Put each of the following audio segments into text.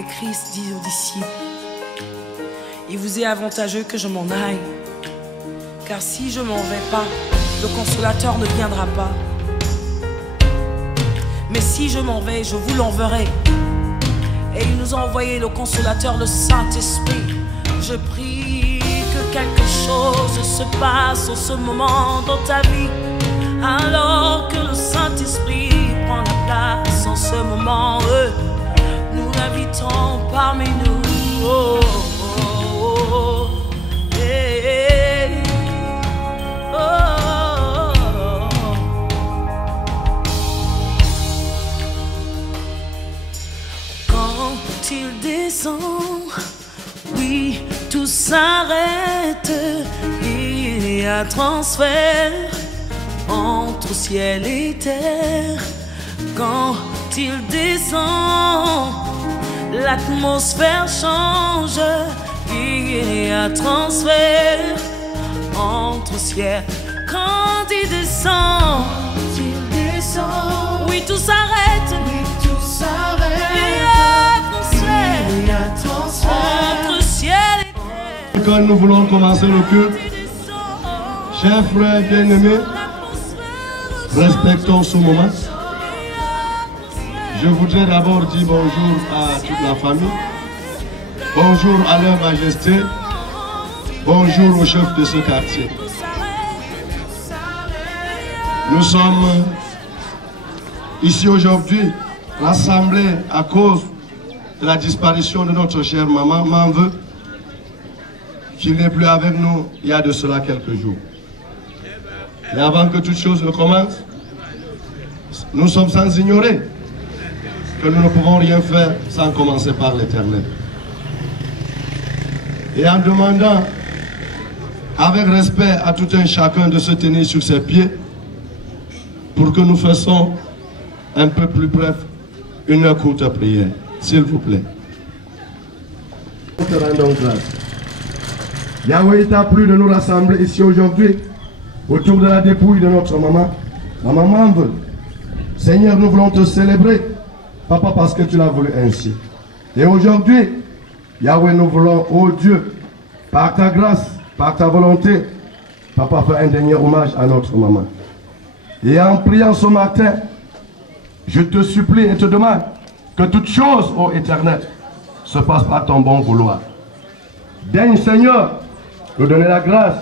Et Christ dit aux disciples, il vous est avantageux que je m'en aille, car si je m'en vais pas, le consolateur ne viendra pas. Mais si je m'en vais, je vous l'enverrai. Et il nous a envoyé le consolateur, le Saint-Esprit. Je prie que quelque chose se passe en ce moment dans ta vie, alors que le Saint-Esprit prend la place en ce moment. Nous l'invitons parmi nous. Oh, oh, oh, hey, oh, oh, oh. Quand il descend, oui, tout s'arrête. Il y a transfert entre ciel et terre. Quand il descend, l'atmosphère change. Il y a transfert entre ciel. Quand il descend, oui, tout s'arrête. Oui, tout s'arrête. Il y a transfert entre ciel et terre. Quand nous voulons commencer le culte, chers frères bien-aimés, respectons ce moment. Je voudrais d'abord dire bonjour à toute la famille, bonjour à leur majesté, bonjour au chef de ce quartier. Nous sommes ici aujourd'hui rassemblés à cause de la disparition de notre chère maman Manveu, qui n'est plus avec nous il y a de cela quelques jours. Et avant que toute chose ne commence, nous sommes sans ignorer que nous ne pouvons rien faire sans commencer par l'Éternel. Et en demandant avec respect à tout un chacun de se tenir sur ses pieds pour que nous fassions un peu plus bref une courte prière, s'il vous plaît. Nous te rendons grâce. Yahweh, il t'a plu de nous rassembler ici aujourd'hui autour de la dépouille de notre maman, la maman Manveu. Seigneur, nous voulons te célébrer, Papa, parce que tu l'as voulu ainsi. Et aujourd'hui, Yahweh, nous voulons, oh Dieu, par ta grâce, par ta volonté, Papa, faire un dernier hommage à notre maman. Et en priant ce matin, je te supplie et te demande que toute chose, ô Éternel, se passe par ton bon vouloir. Daigne, Seigneur, nous donner la grâce.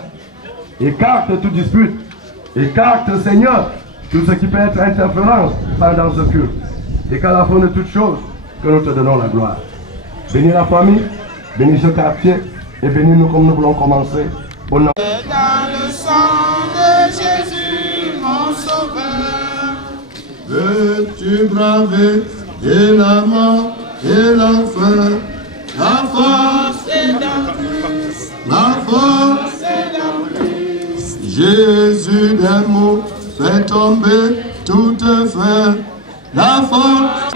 Écarte toute dispute. Écarte, Seigneur, tout ce qui peut être interférence pendant ce culte. Et qu'à la fin de toute chose, que nous te donnons la gloire. Bénis la famille, bénis ce quartier, et bénis-nous comme nous voulons commencer. Au nom. Dans le sang de Jésus, mon sauveur, Veux-tu braver et la mort et l'enfer, la force c'est dans Christ, la force. c'est dans Christ. Jésus des mots fait tomber toute fer, la force.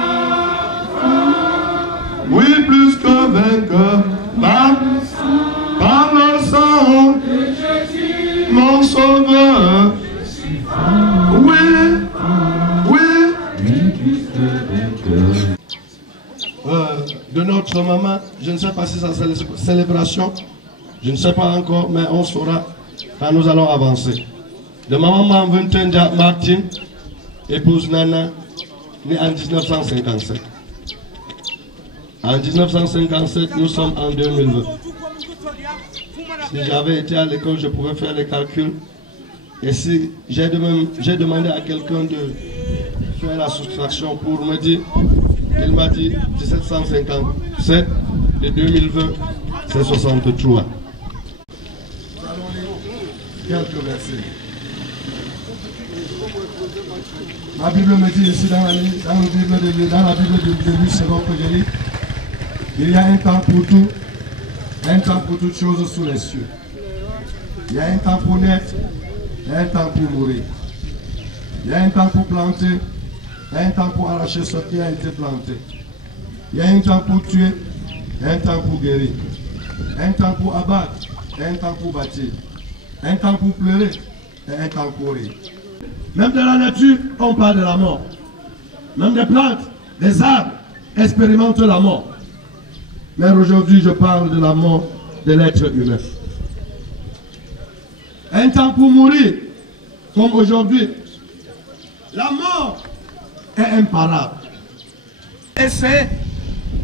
Oui, plus que vainqueur, par le sang De Jésus, mon sauveur. Oui, oui. De notre maman, je ne sais pas si c'est la célébration, je ne sais pas encore, mais on saura quand nous allons avancer. De maman Manveu Martin, épouse Nana, née en 1957. En 1957, nous sommes en 2020. Si j'avais été à l'école, je pouvais faire les calculs. Et si j'ai demandé à quelqu'un de faire la soustraction pour me dire, il m'a dit 1757 et 2020, c'est 63. Quelques versets. La Bible me dit ici dans la Bible de Louis II que j'ai lu, il y a un temps pour tout, un temps pour toutes choses sous les cieux. Il y a un temps pour naître, et un temps pour mourir. Il y a un temps pour planter, et un temps pour arracher ce qui a été planté. Il y a un temps pour tuer, et un temps pour guérir. Un temps pour abattre, et un temps pour bâtir. Un temps pour pleurer, et un temps pour rire. Même dans la nature, on parle de la mort. Même des plantes, des arbres expérimentent la mort. Mais aujourd'hui, je parle de la mort de l'être humain. Un temps pour mourir, comme aujourd'hui, la mort est imparable. Essayer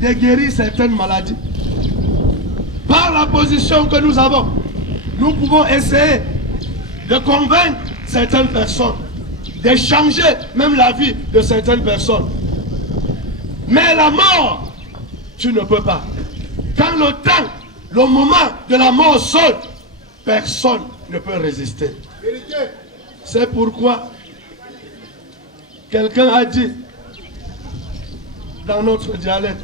de guérir certaines maladies. Par la position que nous avons, nous pouvons essayer de convaincre certaines personnes, de changer même la vie de certaines personnes. Mais la mort, tu ne peux pas. Quand le temps, le moment de la mort sonne, personne ne peut résister. C'est pourquoi quelqu'un a dit dans notre dialecte,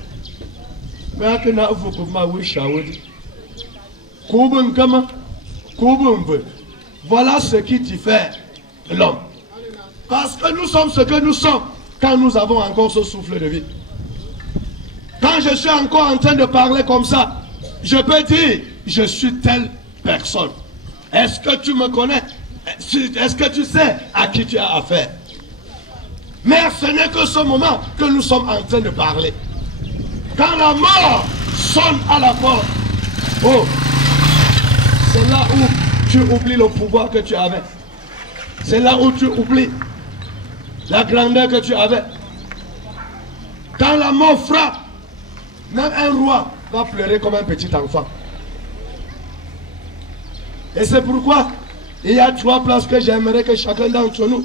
voilà ce qui diffère l'homme. Parce que nous sommes ce que nous sommes quand nous avons encore ce souffle de vie. Quand je suis encore en train de parler comme ça, je peux dire, je suis telle personne. Est-ce que tu me connais? Est-ce que tu sais à qui tu as affaire? Mais ce n'est que ce moment que nous sommes en train de parler. Quand la mort sonne à la porte, oh, c'est là où tu oublies le pouvoir que tu avais. C'est là où tu oublies la grandeur que tu avais. Quand la mort frappe, même un roi va pleurer comme un petit enfant. Et c'est pourquoi il y a 3 places que j'aimerais que chacun d'entre nous,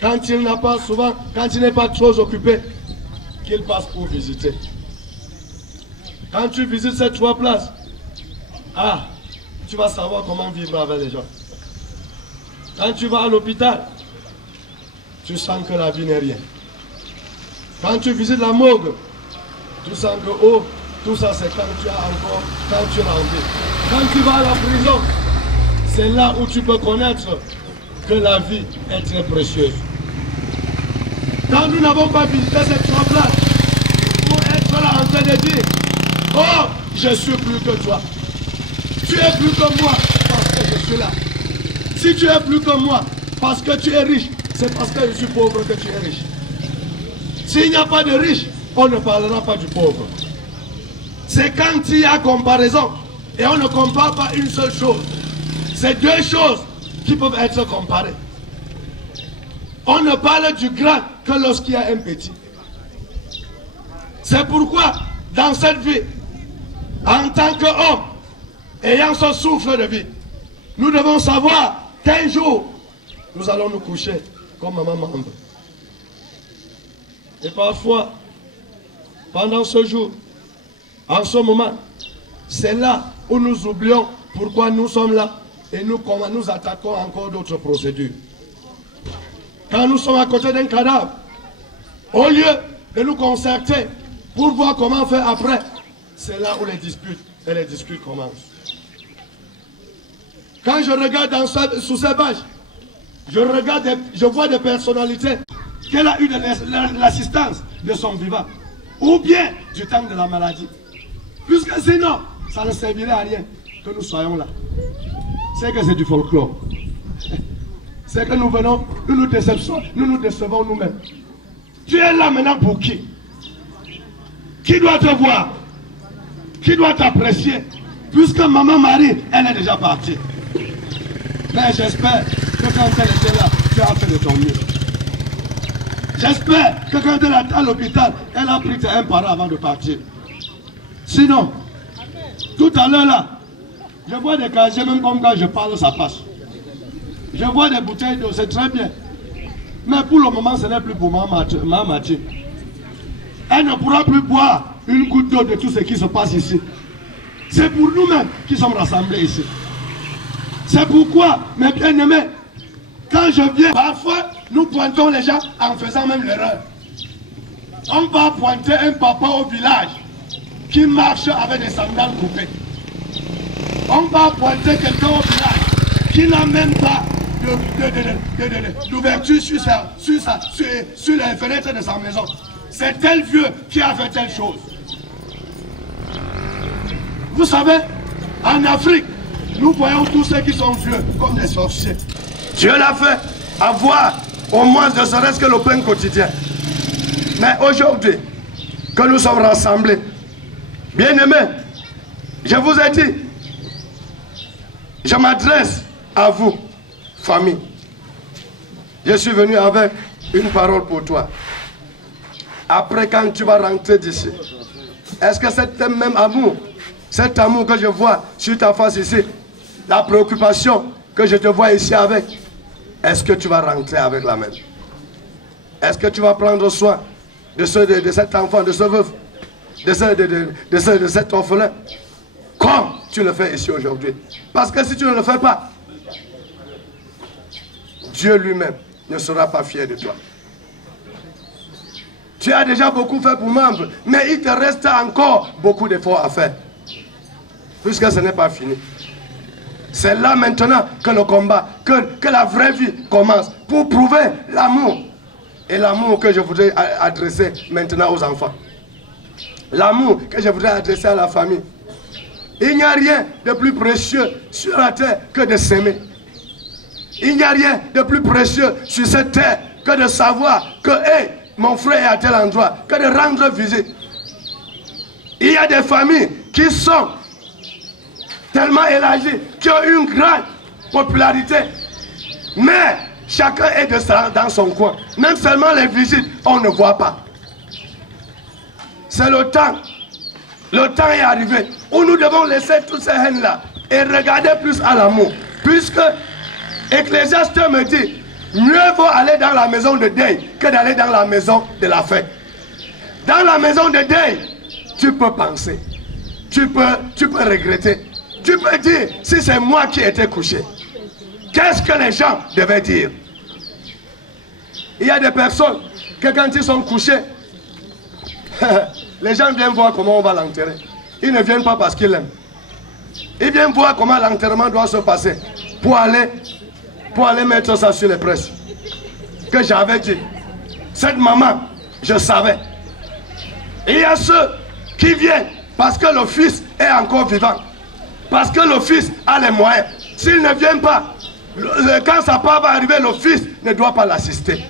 quand il n'a pas souvent, quand il n'est pas trop occupé, qu'il passe pour visiter. Quand tu visites ces 3 places, ah, tu vas savoir comment vivre avec les gens. Quand tu vas à l'hôpital, tu sens que la vie n'est rien. Quand tu visites la morgue, tu sens que oh, tout ça c'est quand tu as encore, quand tu as envie. Quand tu vas à la prison, c'est là où tu peux connaître que la vie est très précieuse. Quand nous n'avons pas visité cette 3 places, pour être là en train de dire, oh, je suis plus que toi. Tu es plus que moi parce que je suis là. Si tu es plus que moi parce que tu es riche, c'est parce que je suis pauvre que tu es riche. S'il n'y a pas de riche, on ne parlera pas du pauvre. C'est quand il y a comparaison et on ne compare pas une seule chose. C'est 2 choses qui peuvent être comparées. On ne parle du grand que lorsqu'il y a un petit. C'est pourquoi, dans cette vie, en tant qu'homme, ayant ce souffle de vie, nous devons savoir qu'un jour, nous allons nous coucher comme maman membre. Et parfois, pendant ce jour, en ce moment, c'est là où nous oublions pourquoi nous sommes là et nous attaquons encore d'autres procédures. Quand nous sommes à côté d'un cadavre, au lieu de nous concerter pour voir comment faire après, c'est là où les disputes et les discutes commencent. Quand je regarde sous ces bâches, je vois des personnalités qu'elle a eu de l'assistance de son vivant, ou bien du temps de la maladie. Puisque sinon, ça ne servirait à rien que nous soyons là. C'est que c'est du folklore. C'est que nous venons, nous nous décevons nous-mêmes. Tu es là maintenant pour qui? Qui doit te voir? Qui doit t'apprécier? Puisque maman Marie, elle est déjà partie. Mais j'espère que quand elle était là, tu as fait de ton mieux. J'espère que quand elle est à l'hôpital, elle a pris un parent avant de partir. Sinon, tout à l'heure là, je vois des casiers, même comme quand je parle, ça passe. Je vois des bouteilles d'eau, c'est très bien. Mais pour le moment, ce n'est plus pour maman Mathieu. Elle ne pourra plus boire une goutte d'eau de tout ce qui se passe ici. C'est pour nous-mêmes qui sommes rassemblés ici. C'est pourquoi, mes bien-aimés, quand je viens, parfois, nous pointons les gens en faisant même l'erreur. On va pointer un papa au village qui marche avec des sandales coupées. On va pointer quelqu'un au village qui n'a même pas d'ouverture sur les fenêtres de sa maison. C'est tel vieux qui a fait telle chose. Vous savez, en Afrique, nous voyons tous ceux qui sont vieux comme des sorciers. Dieu l'a fait avoir au moins ne serait-ce que le pain quotidien. Mais aujourd'hui, que nous sommes rassemblés, Bien-aimés, je vous ai dit, je m'adresse à vous, famille. Je suis venu avec une parole pour toi. Après, quand tu vas rentrer d'ici, est-ce que cet même amour, cet amour que je vois sur ta face ici, la préoccupation que je te vois ici avec, est-ce que tu vas rentrer avec la même? Est-ce que tu vas prendre soin de cet enfant, de ce veuf, de cet orphelin, comme tu le fais ici aujourd'hui? Parce que si tu ne le fais pas, Dieu lui-même ne sera pas fier de toi. Tu as déjà beaucoup fait pour membres, mais il te reste encore beaucoup d'efforts à faire. Puisque ce n'est pas fini. C'est là maintenant que le combat, que la vraie vie commence, pour prouver l'amour. Et l'amour que je voudrais adresser maintenant aux enfants. L'amour que je voudrais adresser à la famille. Il n'y a rien de plus précieux sur la terre que de s'aimer. Il n'y a rien de plus précieux sur cette terre que de savoir que, hey, mon frère est à tel endroit, que de rendre visite. Il y a des familles qui sont tellement élargies, qui ont une grande popularité, mais chacun est dans son coin. Même seulement les visites, on ne voit pas. C'est le temps. Le temps est arrivé où nous devons laisser toutes ces haines-là et regarder plus à l'amour. Puisque Ecclésiaste me dit, mieux vaut aller dans la maison de deuil que d'aller dans la maison de la fête. Dans la maison de deuil, tu peux penser, tu peux regretter, tu peux dire, si c'est moi qui étais couché, qu'est-ce que les gens devaient dire? Il y a des personnes que quand ils sont couchés, les gens viennent voir comment on va l'enterrer. Ils ne viennent pas parce qu'ils l'aiment. Ils viennent voir comment l'enterrement doit se passer pour aller mettre ça sur les presses. Que j'avais dit. Cette maman, je savais. Et il y a ceux qui viennent parce que le fils est encore vivant. Parce que le fils a les moyens. S'ils ne viennent pas, quand sa part va arriver, le fils ne doit pas l'assister.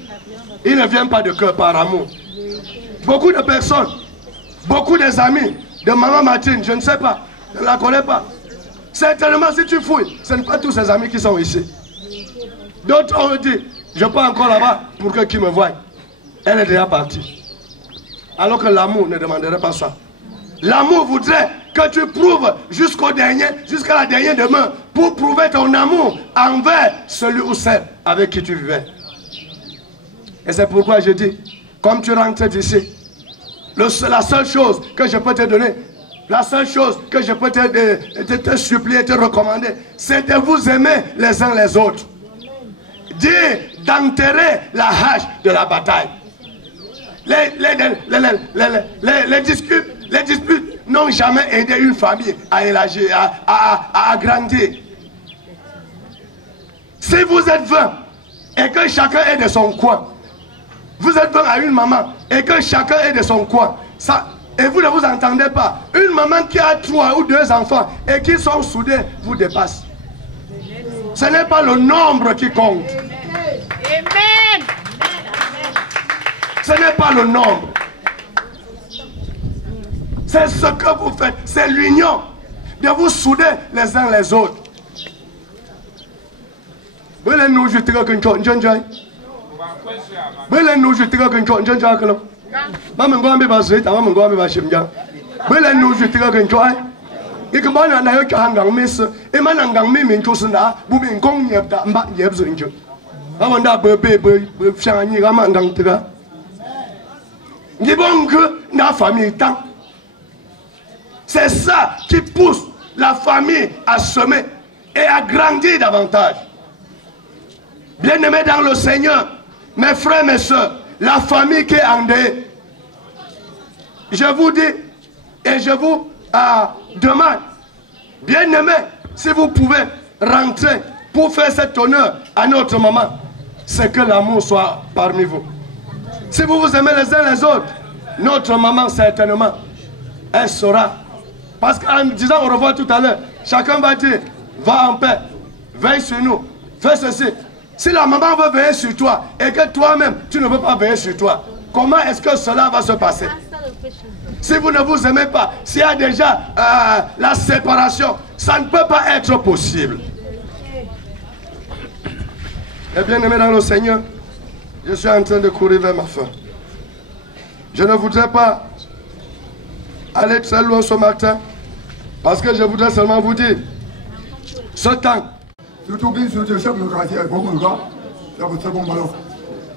Il ne vient pas de cœur par amour. Beaucoup de personnes, beaucoup des amis de maman Martine, je ne sais pas, je ne la connais pas. Certainement, si tu fouilles, ce n'est pas tous ses amis qui sont ici. D'autres ont dit, je pars encore là-bas pour que qui me voie. Elle est déjà partie. Alors que l'amour ne demanderait pas ça. L'amour voudrait que tu prouves jusqu'à la dernière demeure pour prouver ton amour envers celui ou celle avec qui tu vivais. Et c'est pourquoi je dis, comme tu rentres d'ici, la seule chose que je peux te donner, la seule chose que je peux te supplier, te recommander, c'est de vous aimer les uns les autres. Dis d'enterrer la hache de la bataille. Les disputes n'ont jamais aidé une famille à élargir, à agrandir. Si vous êtes 20 et que chacun est de son coin, vous êtes 20 à une maman et que chacun est de son coin, et vous ne vous entendez pas, une maman qui a 3 ou 2 enfants et qui sont soudés vous dépasse. Ce n'est pas le nombre qui compte. Amen. Ce n'est pas le nombre. C'est ce que vous faites. C'est l'union de vous souder les uns les autres. C'est ça qui pousse la famille à semer et à grandir davantage. Bien-aimés dans le Seigneur, mes frères, mes soeurs, la famille qui est endeuillée, je vous dis et je vous demande, bien-aimés, si vous pouvez rentrer pour faire cet honneur à notre maman, c'est que l'amour soit parmi vous. Si vous vous aimez les uns les autres, notre maman certainement, elle saura. Parce qu'en disant au revoir tout à l'heure, chacun va dire, va en paix, veille sur nous, fais ceci. Si la maman veut veiller sur toi et que toi-même, tu ne veux pas veiller sur toi, comment est-ce que cela va se passer? Si vous ne vous aimez pas, s'il y a déjà la séparation, ça ne peut pas être possible. Et bien aimé dans le Seigneur, je suis en train de courir vers ma fin. Je ne voudrais pas aller très loin ce matin, parce que je voudrais seulement vous dire, ce temps. Surtout bien sûr, le chef de quartier est beaucoup de gars, il y a très bon malheur.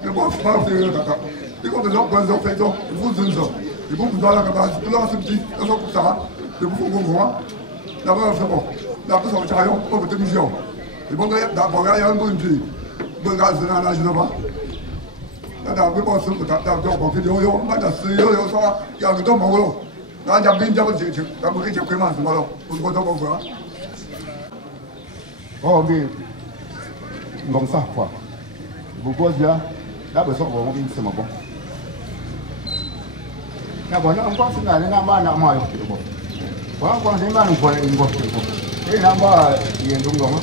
Il n'y a pas de faire caca. Il faut que les gens prennent leurs fêtes, ils font une chose. Ils vont dans la cabane, ils vont dans ce petit, ils vont pour ça, ils vont pour moi. D'abord, c'est bon. D'abord, c'est un chariot, on peut te mission. Ils vont d'abord, il y a un bon petit. Bon gars, c'est dans la je ne sais pas. D'abord, on se peut d'abord, on fait des yo, on va dans ce yo, il y a un temps, on va. Là, il y a bien d'abord, d'abord, il y a vraiment, c'est malheur. Pour le temps, on va. Oh, mais, comme ça, quoi. Vous pouvez dire, là, vous savez, on va c'est bon. Là, bon, on pense que là, on va aller à moi. On va aller à moi, on va aller à moi. Et là, on va aller à moi.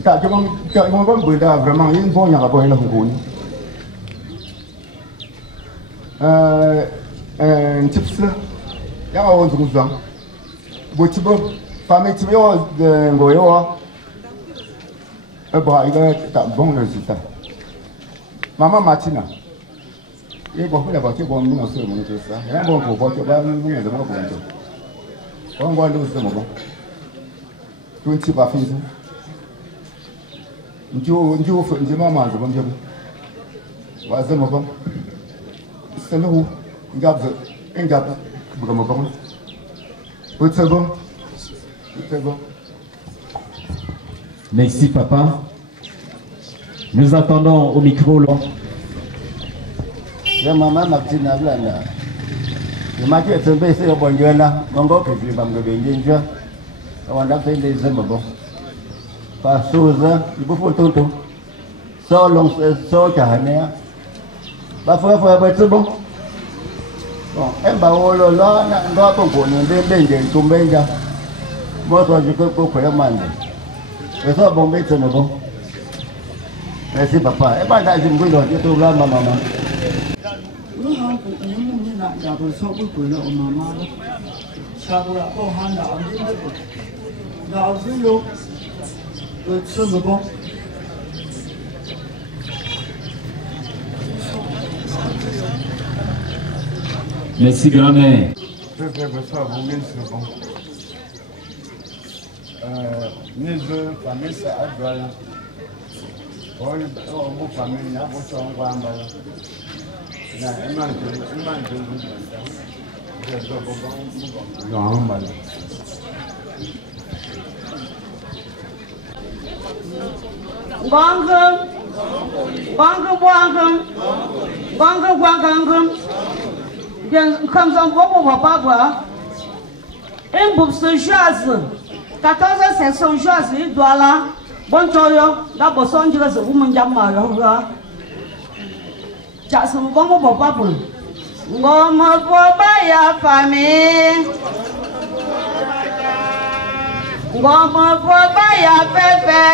Je vais vraiment une bonne rapport avec un tips là, il y a un autre chose. Si vous famille qui est bon résultat. Maman Martina, il est bon pour la voiture, bon, nous sommes ça. Il est bon pour la voiture, nous sommes bon. On va aller au bon. Tout le monde a fait ça. Ndio maman je bon je wa zama bon sanu ngab bon bon. Merci papa. Nous attendons au micro là. Ya maman Martina Blanda. Le matin est tombé sur bon Dieu là, mongo que je vais me bendir. On a fait des zama bon. Pas chose, il faut tout. Sans long, sans carnet. Pas faut être bon. Bon, un baolo là, on doit comprendre des tomber. Moi, je peux pas faire mal. Et ça, bon, mais c'est bon. Merci papa. Et pas d'ailleurs, je me dis, tout là, maman. Merci grand-mère. Comme ça, on va pas voir. Un groupe de jazz, 14 sections jazz, il doit là. Bon, d'abord, on dirait que vous m'en dites mal. Jazz, on va pas pour. On va pas ya famille. On va pas ya pépé.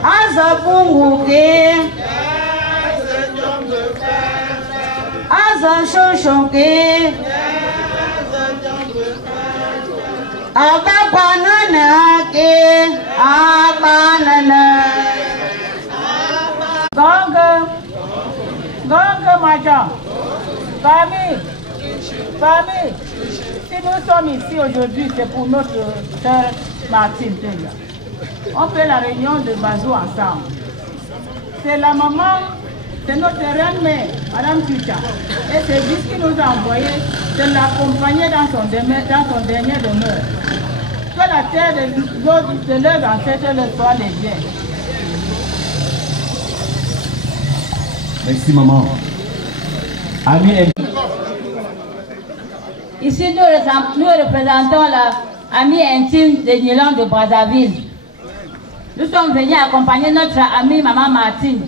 Azabunguke. Azashoshoke. Ababanana ke. Abanana. Ganga Maja. Famille. Si nous sommes ici aujourd'hui, c'est pour notre sœur Martine Tenga. On fait la réunion de Bazou ensemble. C'est la maman, c'est notre reine-mère, Madame Tucha. Et c'est lui qui nous a envoyé de l'accompagner dans son dernier demeure. Que la terre de leurs ancêtres le soit les biens. Merci maman. Amis. Ici nous représentons l'ami intime de Nilon de Brazzaville. Nous sommes venus accompagner notre amie maman Martine.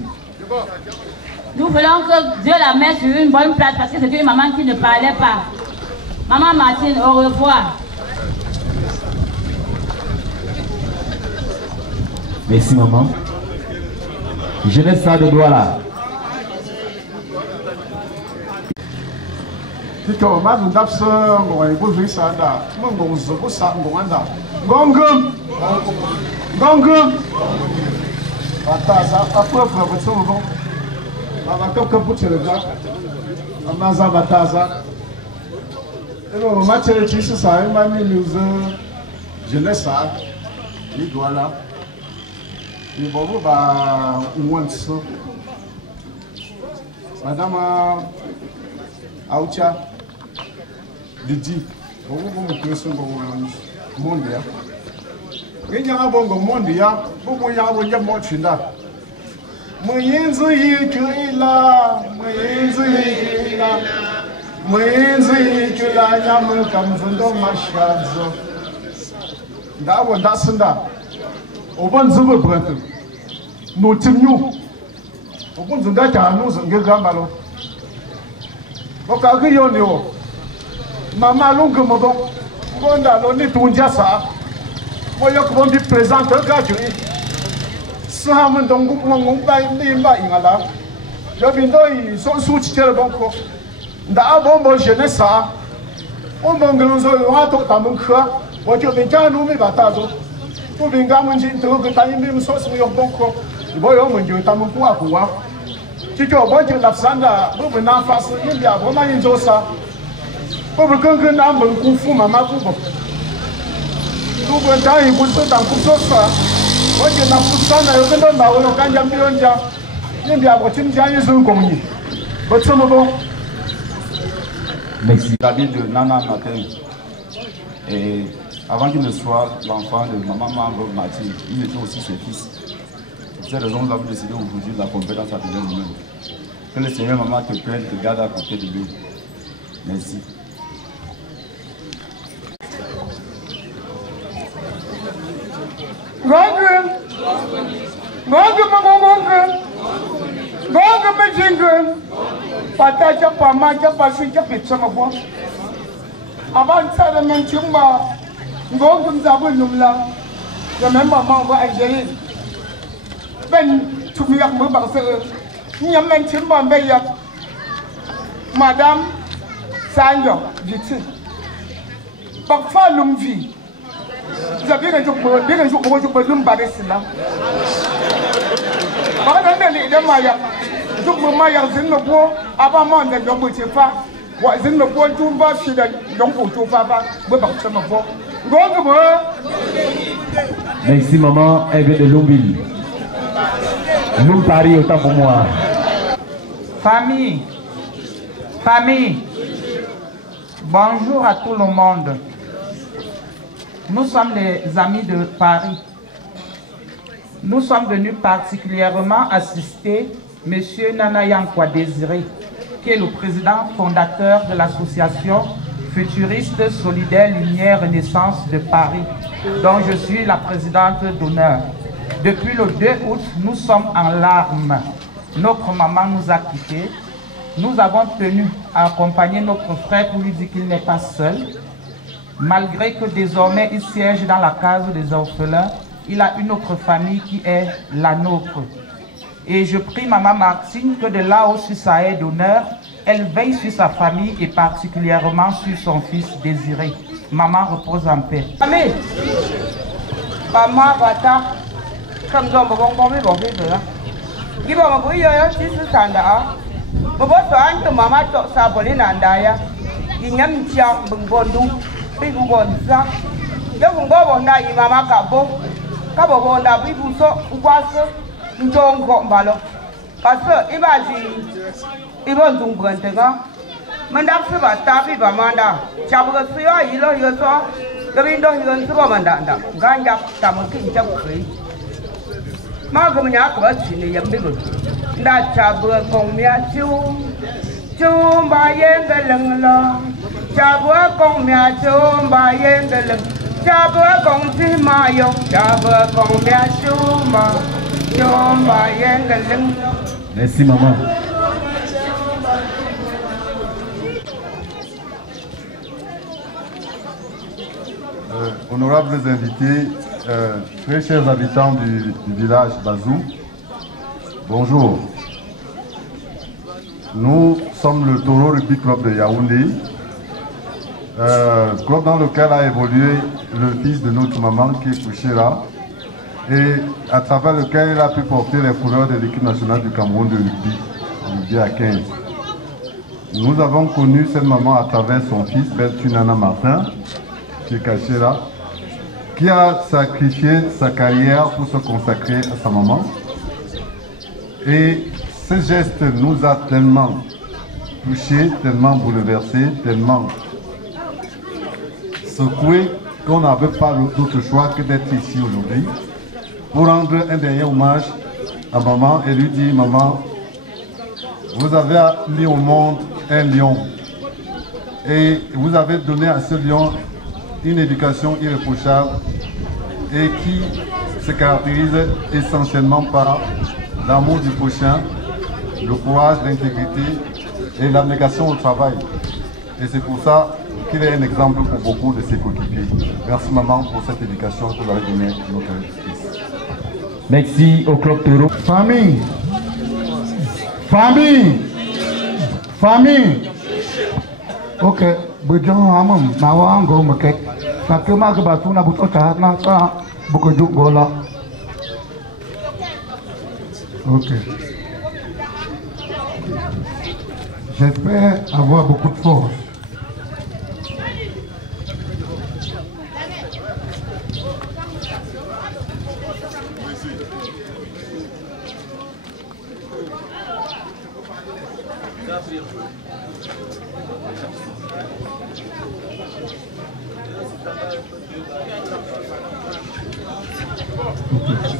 Nous voulons que Dieu la mette sur une bonne place parce que c'est une maman qui ne parlait pas. Maman Martine, au revoir. Merci maman. Jeunesse de Douala. Tito, ma dun dapse ngoi bu vi sa da, mo ngong zu bu sa ngong anda. Gongum. Gongum. Ata sa apa bu so bo. Ama kap kap bu chere da. Ama za bataza. Elo ma chere chi sa ma mi news jeunesse ni Douala. Ni bobo ba once. Madame Aucha Didi, on va me question au monde. Il y a un bon monde, il y a beaucoup de gens qui ont été là. Moyenzo yikila, moyenzo yikila, moyenzo yikila, nyamu kamzondo mashazo. Dawo dasunda. Oban zuba brante. No timnu. Oban zunda kanu zunga gambalo. Oka yoni o. Mama longue modon. Gonda lo ni tunja sa. Moyo ko ndi présente ka jui. Sahamun dongu ngong bai nimba ingala. Yo bindo yi so su chitere donko. Nda abombo jeunesse sa. On bongelo zo wa to tamun kha. Wo jo bin janu mi bata zo. Wo bin gamun jin to ko tayin mi so su yo donko. Bo yo mun jo tamun ku akuwa. Tito bonje lafsanda bobu na fasu India boma injosa bobu kankan na mun ku fu mama ku bo tu bon tai ku so dan ku so sa bonje na fusana yo kendo na wo kanja mbionja India bo tinja yesu ko munyi bo tsomo bo. Merci. L'ami de Nana Matin. Et avant qu'il ne soit l'enfant de maman Margot Martin, il était aussi ses fils. C'est cette raison que nous avons décidé aujourd'hui de la compétence à venir nous-mêmes. Que le Seigneur, maman, te prenne, te garde à côté de lui. Merci. Madame Sanyo, dit-il. Parfois, l'homme vit. Vous avez un jour pour l'homme barré là. Par exemple, les Maya, je me Maya, je ne vois avant moi de l'homme pas. Je ne vois tout bas chez l'homme pour papa. Merci maman, elle vient de Lombili. Nous Paris autant pour moi. Famille, bonjour à tout le monde. Nous sommes les amis de Paris. Nous sommes venus particulièrement assister M. Nanayankwa Désiré, qui est le président fondateur de l'association futuriste solidaire Lumière Renaissance de Paris, dont je suis la présidente d'honneur. Depuis le 2 août, nous sommes en larmes. Notre maman nous a quittés. Nous avons tenu à accompagner notre frère pour lui dire qu'il n'est pas seul. Malgré que désormais il siège dans la case des orphelins, il a une autre famille qui est la nôtre. Et je prie maman Martine que de là où sur sa aide d'honneur, elle veille sur sa famille et particulièrement sur son fils Désiré. Maman repose en paix. Amen. Maman bata, comme ça, on va bomber de là. Qui va me bouiller un petit sanda. Bobo to anto mama to sabole nandaya. Inyam tiam bungondu. Bigu bonza. Yo bungo bonda i mama kabo. Kabo bonda bigu so ukwaso njongo mbalo. Parce ibon dung brentega. Mandak se bata bi bamanda. Chabuga suyo ilo yoso. Gabindo higon suba mandanda. Ganja tamuki chabuki. Magamnya ko chini yambigo. Nda chabua kong mia chu ba yen beleng lo chabua kong mia chu ba yen beleng chabua kong si mayo chabua kong mia chu ba yen beleng. Merci maman. Honorables invités, très chers habitants du village Bazou, Bonjour. Nous sommes le Toro Rugby Club de Yaoundé, club dans lequel a évolué le fils de notre maman qui est Kouchera et à travers lequel il a pu porter les couleurs de l'équipe nationale du Cameroun de rugby à 15. Nous avons connu cette maman à travers son fils, Beltunana Martin, qui est caché là, qui a sacrifié sa carrière pour se consacrer à sa maman. Et ce geste nous a tellement touchés, tellement bouleversés, tellement secoués qu'on n'avait pas d'autre choix que d'être ici aujourd'hui pour rendre un dernier hommage à maman et lui dire: maman, vous avez mis au monde un lion et vous avez donné à ce lion une éducation irréprochable et qui se caractérise essentiellement par l'amour du prochain, le courage, l'intégrité et l'abnégation au travail. Et c'est pour ça qu'il est un exemple pour beaucoup de ses coéquipiers. Merci maman pour cette éducation que vous avez donnée à notre fils. Merci au club Toro. Famille. Famille. Famille. Ok. Bejon amam nawa ngo mekek. Takema ke batu na buto chahat na sa bukujuk gola. Ok. J'espère avoir beaucoup de force.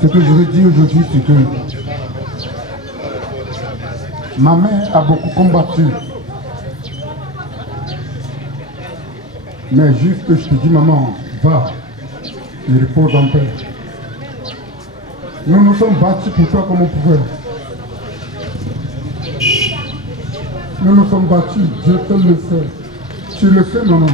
Ce que je veux dire aujourd'hui, c'est que ma mère a beaucoup combattu. Mais juste que je te dis, maman, va, et repose en paix. Nous nous sommes battus pour toi comme on pouvait. Nous nous sommes battus, Dieu te le sait. Tu le sais, maman.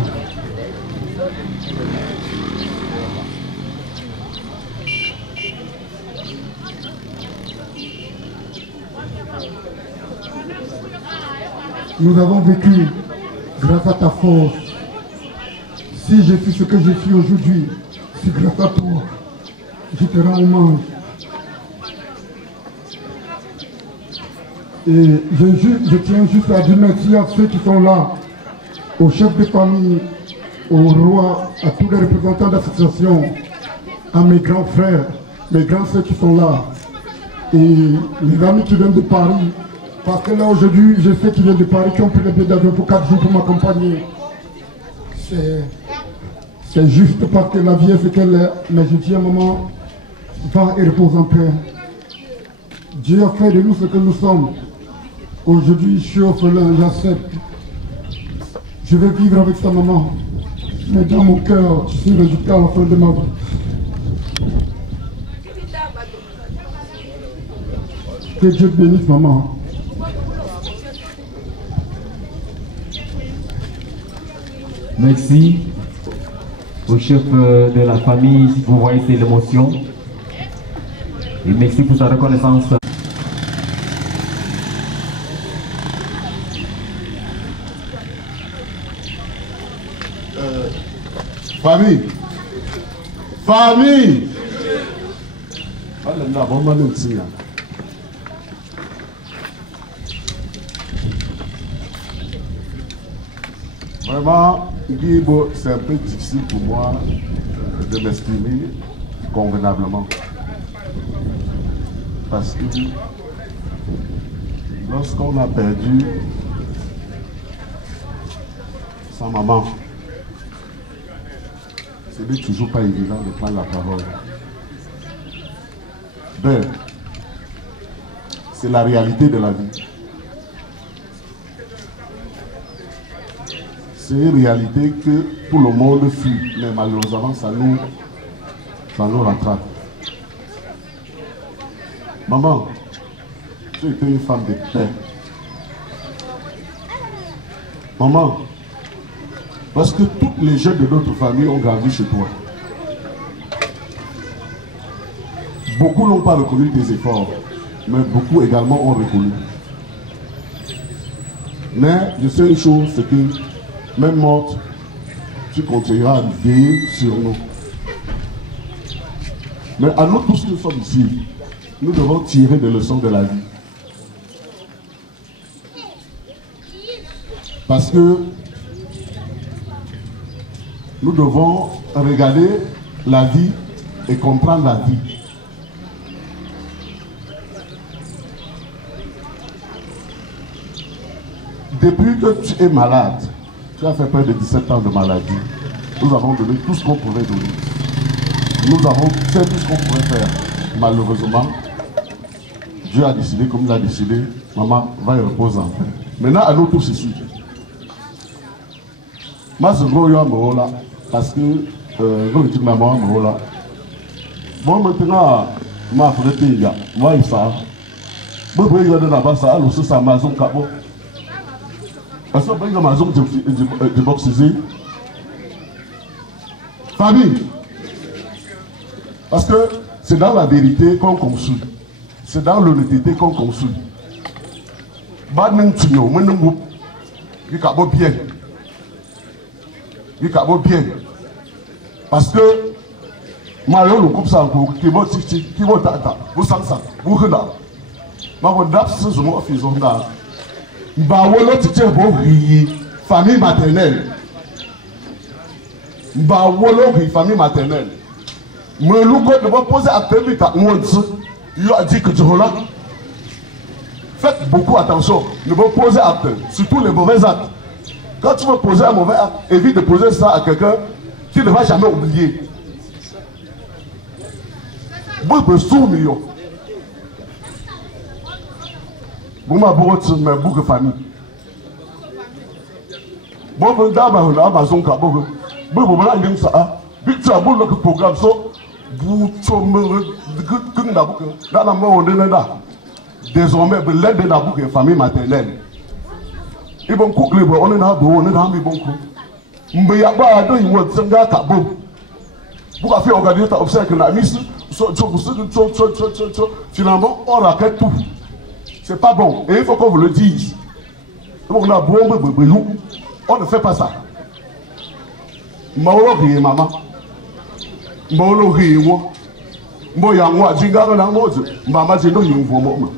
Nous avons vécu grâce à ta force. Si je suis ce que je suis aujourd'hui, c'est grâce à toi. Je te rends hommage. Et je tiens juste à dire merci à ceux qui sont là, aux chefs de famille, au roi, à tous les représentants d'associations, à mes grands frères, mes grands sœurs qui sont là, et les amis qui viennent de Paris. Parce que là aujourd'hui, je sais qu'ils viennent de Paris, qui ont pris le billet d'avion pour 4 jours pour m'accompagner. C'est juste parce que la vie est ce qu'elle est. Mais je dis à maman, va et repose en paix. Dieu a fait de nous ce que nous sommes. Aujourd'hui, je suis orphelin, j'accepte. Je vais vivre avec sa maman. Mais dans mon cœur, tu seras jusqu'à la fin de ma vie. Que Dieu te bénisse, maman. Merci au chef de la famille, vous voyez c'est l'émotion. Et merci pour sa reconnaissance. Famille. Famille. Vraiment, Guibo, c'est un peu difficile pour moi de m'exprimer convenablement. Parce que lorsqu'on a perdu sa maman, ce n'est toujours pas évident de prendre la parole. Ben, c'est la réalité de la vie. C'est une réalité que tout le monde fuit, mais malheureusement, ça nous rattrape. Maman, tu étais une femme de paix. Maman, parce que tous les jeunes de notre famille ont grandi chez toi. Beaucoup n'ont pas reconnu tes efforts. mais beaucoup également ont reconnu. Mais je sais une chose, c'est que même morte, tu continueras à veiller sur nous. Mais à nous tous qui nous sommes ici, nous devons tirer des leçons de la vie. Parce que nous devons regarder la vie et comprendre la vie. Depuis que tu es malade, tu as fait près de 17 ans de maladie, nous avons donné tout ce qu'on pouvait donner. Nous avons fait tout ce qu'on pouvait faire. Malheureusement, Dieu a décidé comme il a décidé, maman va y reposer en paix. Maintenant, à nous tous ici. Moi, je suis là parce que je suis là. Bon, maintenant, ma frère, moi, il ça. Je suis là-bas, ça, alors c'est Amazon Cabo. Parce que je suis Amazon de boxer. Famille. Parce que c'est dans la vérité qu'on construit. C'est dans l'honnêteté qu'on construit. Bien. Parce que Mario le coupe ça qui va tata, vous sentez ça, vous regardez. Ma bonne dame, c'est ce que je fais. Mbawolo titi bo ri famille maternelle. Mbawolo ri famille maternelle. Me louko ne va poser acte vite à moi. Il a dit que tu là. Faites beaucoup attention. Ne pas poser acte, surtout les mauvais actes. Quand tu veux poser un mauvais acte, évite de poser ça à quelqu'un qui ne va jamais oublier. Bon, je suis million. Bon, ma bourre, mais beaucoup de famille. Bon, je suis Amazon, bon, je ça. Vite, tu as bon le programme, so, vous, désormais, l'aide de la boucle est famille maternelle. Ils vont couper, on est dans on est dans les bons coups. Mais il y a pas de ils vont s'engager à beau. Pour faire organiser ta observe que la mise, finalement, on raquette tout. C'est pas bon. Et il faut qu'on vous le dise. On a beau, on ne fait pas ça. Maolo ri maman. Maolo ri moi. Moya moi, jinga na mozo. Maman j'ai non yon vraiment.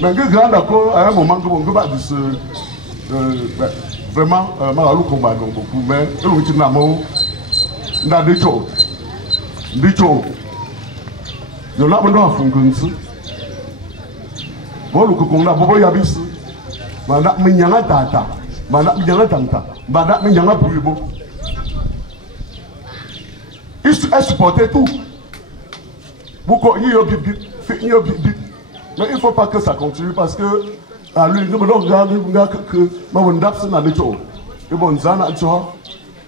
Mais que grand d'accord à un moment que on va dire vraiment Magalou combat non beaucoup mais le petit namo na de cho. Dicho. Je l'ai pas dans fond comme ça. Bon le ko na bobo ya bis. Mana minyanga tata. Mana minyanga tanta. Mana minyanga puibo. Il supportait tout. Beaucoup mais il ne faut pas que ça continue parce que à lui nous devons regarder que ma ndapse na le cho. Et bon ça na cho.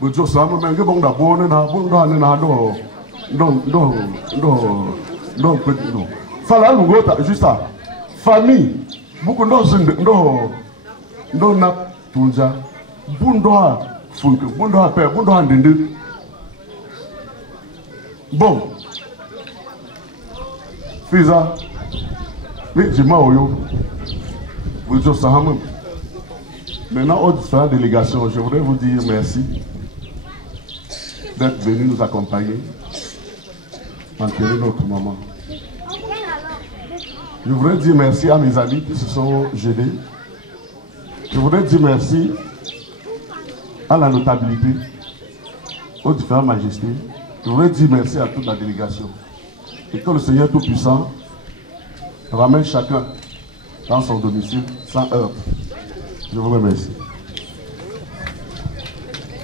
Bon jo ça mais que bon d'abord na do petit non. Fala lu gota juste ça. Famille beaucoup ndo na tunja. Bundo ha funke, bundo ha père, bundo ha ndende. Bon, Fiza, mais je m'en vous dites ça. Maintenant, aux différentes délégations, je voudrais vous dire merci d'être venus nous accompagner, enterrer notre maman. Je voudrais dire merci à mes amis qui se sont aidés. Je voudrais dire merci à la notabilité, aux différentes majestés. Je voudrais dire merci à toute la délégation. Et que le Seigneur Tout-Puissant ramène chacun dans son domicile sans heurts. Je vous remercie.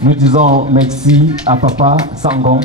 Nous disons merci à Papa Sangon.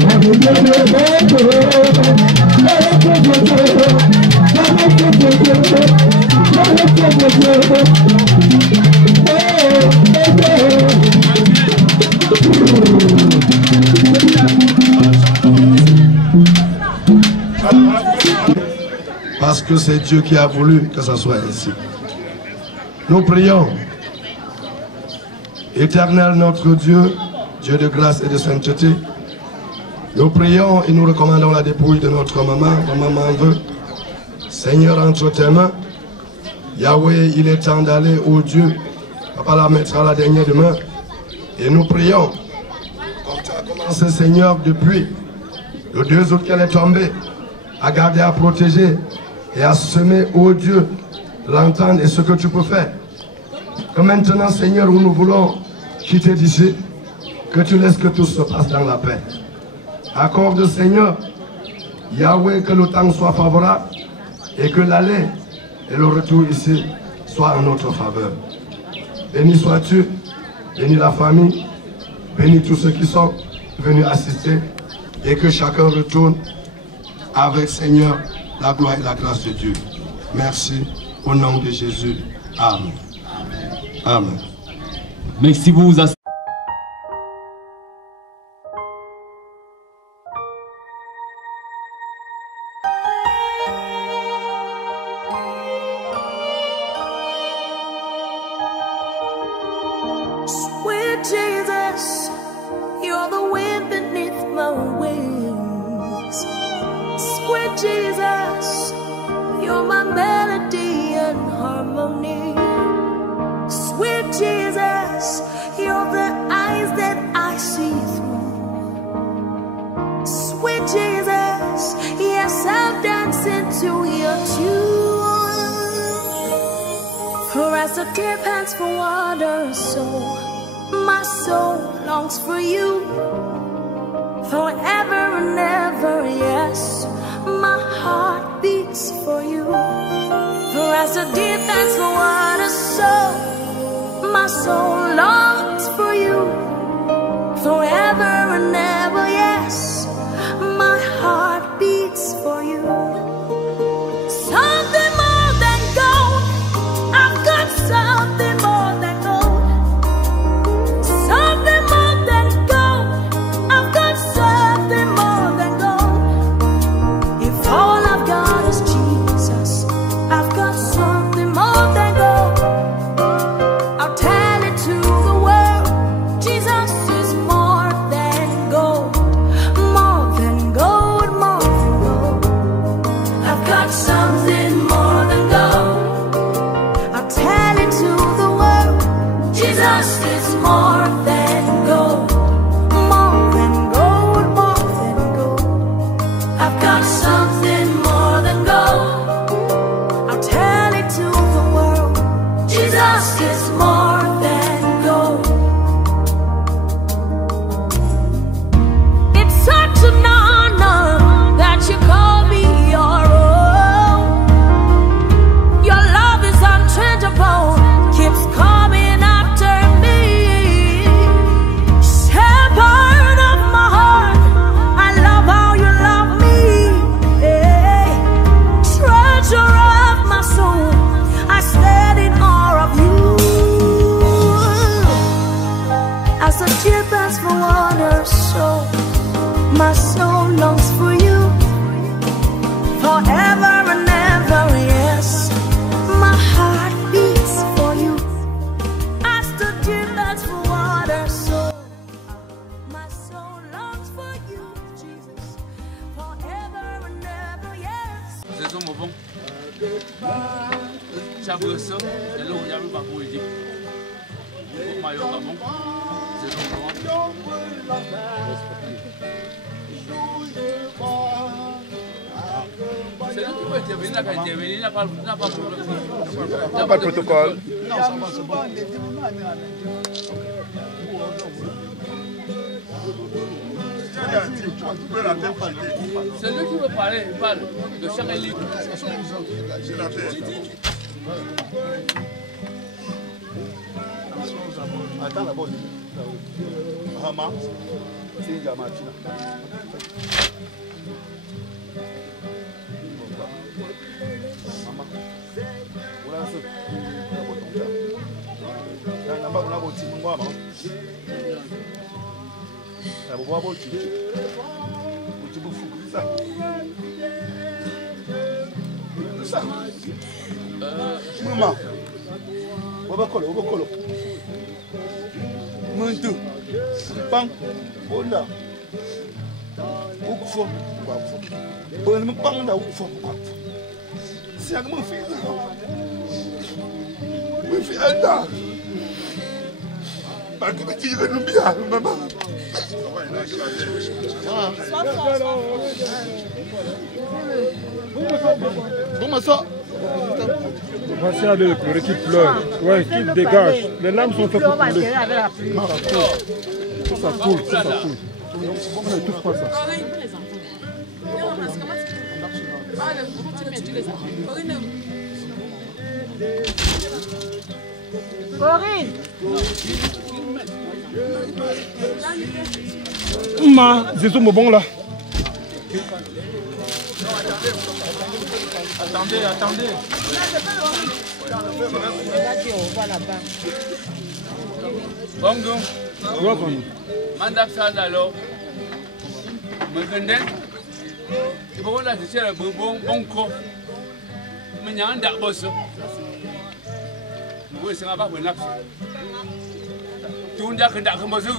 Thank you. Parce que c'est Dieu qui a voulu que ça soit ainsi. Nous prions. Éternel notre Dieu, Dieu de grâce et de sainteté, nous prions et nous recommandons la dépouille de notre maman, dont maman veut. Seigneur, entre tes mains, Yahweh, il est temps d'aller au Dieu. Papa la mettra la dernière demeure. Et nous prions, comme tu as commencé, Seigneur, depuis le 2 août qu'elle est tombée, à garder, à protéger et à semer, ô Dieu, l'entendre et ce que tu peux faire. Que maintenant, Seigneur, où nous voulons quitter d'ici, que tu laisses que tout se passe dans la paix. Accorde, Seigneur, Yahweh, que le temps soit favorable et que l'aller et le retour ici soient en notre faveur. Béni sois-tu, bénis la famille, bénis tous ceux qui sont venus assister et que chacun retourne avec, Seigneur, la gloire et la grâce de Dieu. Merci, au nom de Jésus. Amen. Amen. Merci vous. Sweet Jesus, you're the wind beneath my wings. Sweet Jesus, you're my melody and harmony. Sweet Jesus, you're the eyes that I see through. Sweet Jesus, yes, I'm dancing to your tune. For as the deer pants for water, so my soul longs for you. Forever and ever, yes, my heart beats for you. For as the deer pants for water, so my soul longs for you. Forever and ever, yes, my heart beats for you. Something more than gold, I've got something more than gold. Something more than gold, I've got something more than gold. If all I've got is Jesus, I've got something more than gold. I'll tell it to the world, Jesus is more than gold. More than gold, more than gold. I've got something more than gold. I'll tell it to the world, Jesus is more than gold. More than gold, more than gold. I've got something more than gold. I'll tell it to the world, Jesus is more than gold. It's such an honor that you call me your own. Your love is unchangeable, keeps coming after me. Shepherd of my heart, I love how you love me. Hey. Treasure of my soul, I stand in awe of you. As the deer pants for water, so my soul longs for you. Forever and ever, yes, my heart beats for you. As the deer pants for water, so my soul longs for you, Jesus. Forever and ever, yes. C'est mon bon. Chaque ça, c'est là où il y a le parcours ici. Pour maillot bon. C'est son bon. C'est là qui peut intervenir, là, quand intervenir, n'a pas de protocole. Non, ça va, c'est bon. C'est lui qui veut parler, il parle de chaque livre. C'est la terre. Attends, la bonne. Maman, c'est la matinée. Maman, voilà ce. Maman, Obokolo. Muntu, Pang, Ola, Ukfo, Bon, Pang, da Ukfo. C'est un mon fils. Mon fils, là. Pas que tu veux nous bien, maman. Bon, ça. Voici là de pleurer qui pleure, ouais, qui dégage. Les larmes sont faites pour pleurer. Ça coule. On n'étouffe pas ça. Corinne. Zizou mon bon là. Attendez. Bongo. Mandak Sadalo. Mengenden. Ibu lah secara bongko. Menyandak bos. Gue sengaja benak. Tunda kendak kembali.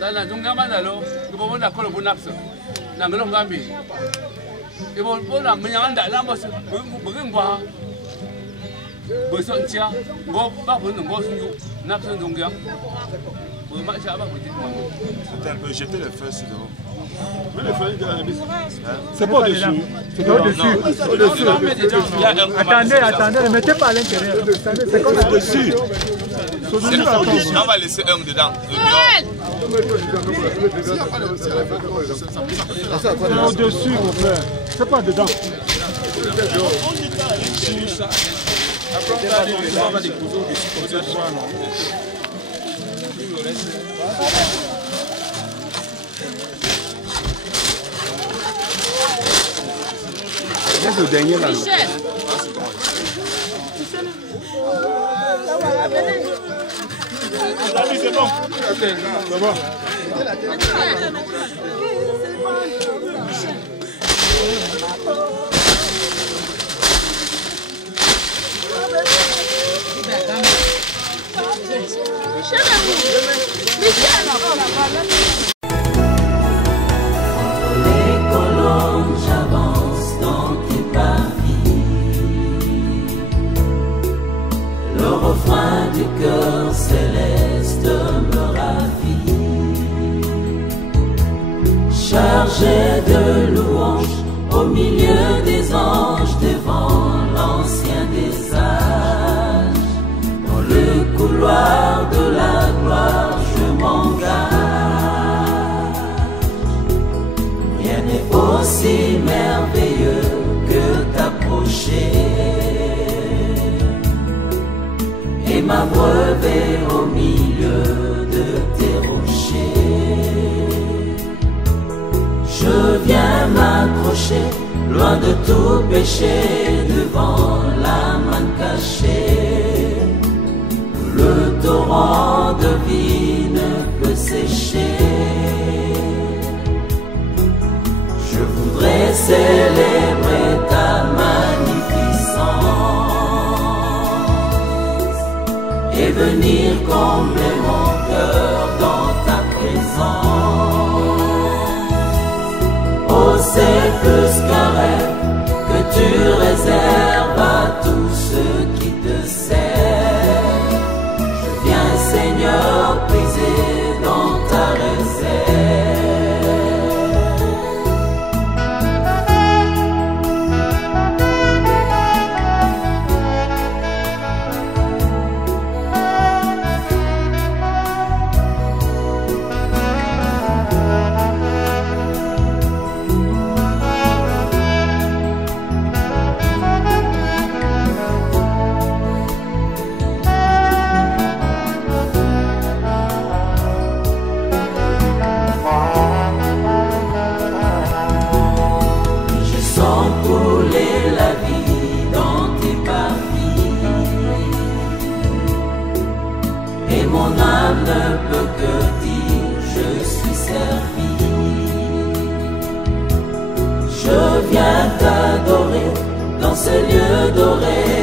Nana tunggu mana lo? Ibu nak kalau benak se. Nanggalong kami. Ibu nak menyandak lah bos. Berengguah. Besok cia, gua pun gua sunjuk, nak sunjuk dia. Bermak siapa begitu? C'est un peu jeter le feu, c'est drôle. Mais le feu, c'est pas au-dessus. C'est au-dessus. Attendez, ne mettez pas à l'intérieur. C'est comme au-dessus. On va laisser un dedans. C'est au-dessus, mon frère. C'est pas dedans. Après, on va déposer au-dessus comme ça, soir, non? C'est le dernier là. Michel. C'est bon. Ok, c'est bon. Entre les colonnes, j'avance dans tes parvis. Le refrain du cœur céleste me ravit. Chargé de louanges au milieu des anges, devant l'ancien des âges. Dans le couloir de la gloire, je m'engage. Rien n'est aussi merveilleux que t'approcher et m'abreuver au milieu de tes rochers. Je viens m'accrocher loin de tout péché, devant la main cachée, où le torrent de vie ne peut sécher. Je voudrais célébrer ta magnificence et venir combler mon cœur dans ta présence. Oh, c'est plus qu'un rêve que tu réserves à tous ceux qui te servent. Je viens, Seigneur, puiser dans ta réserve. mon âme ne peut que dire je suis servi. Je viens t'adorer dans ce lieu doré.